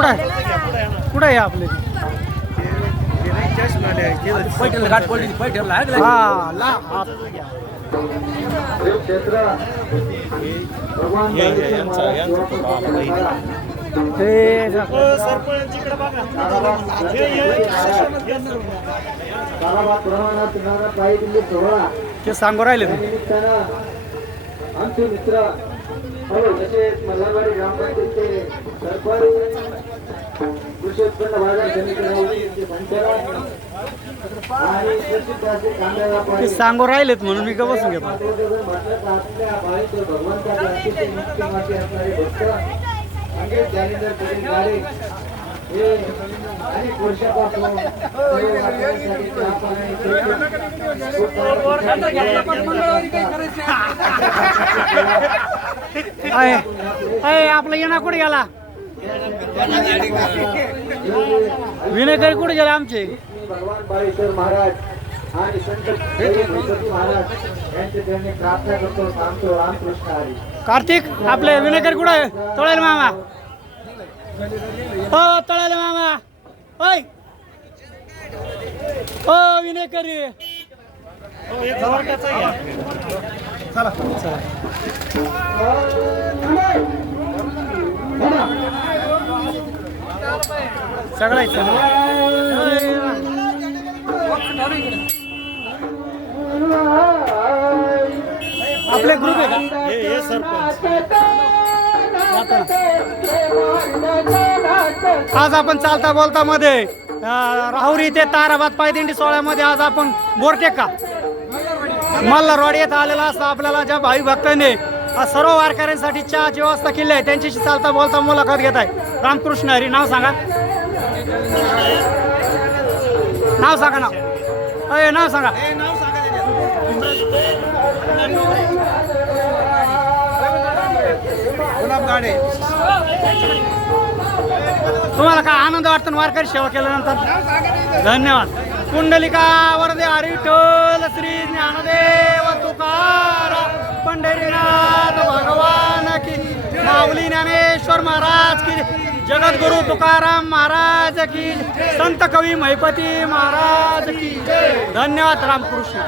कुठं आहे कुठं आहे आपले हा ला ते सांगू राहिले आमचे मित्र तसेच मल्हारवाडी ग्रामपंचायतचे सरपंच कृषी उत्पन्न बाजार समितीचे संचालक आणि प्रसिद्ध असे कांदा व्यापारी सांगू राहिलेत म्हणून मी का बसून घेतो भगवंताचे अतिशय मुख्यमाचे असणारे भक्त म्हणजे ज्ञानेंद्र पटेल गाडे हे अनेक वर्षापासून आपला येणा कुठे गेला विनयकर कुठे गेला आमचे भगवान बाळेश्वर महाराज आणि संत गणपती महाराज यांचे त्यांनी प्रार्थना करतो सांगतो रामकृष्ण हरी. कार्तिक आपले विनयकर कुठे आहे तळायला मामा हो तळायला मामा होय हो विनयकर चला चला सगळं आपले ग्रुप आहे का हे सरपंच आज आपण चालता बोलता मध्ये राहुरी ते ताराबाद पायदिंडी सोहळ्यामध्ये आज आपण बोरटेका मल्हारवाडी येथे आलेला असता आपल्याला ज्या भावी भक्तांनी सर्व वारकऱ्यांसाठी चहाची व्यवस्था केली आहे त्यांच्याशी चालता बोलता मुलाखत घेत आहे. रामकृष्ण हरी. नाव सांगा नाव सांगा नाव सांगा तुम्हाला काय आनंद वाटतो वारकरी सेवा केल्यानंतर? धन्यवाद. कुंडलिका वरदे हरी विठ्ठल श्री ज्ञानदेव तुकाराम पंढरीनाथ भगवान की माऊली ज्ञानेश्वर महाराज की जगद्गुरु तुकाराम महाराज की संत कवी महिपती महाराज की धन्यवाद. रामकृष्ण.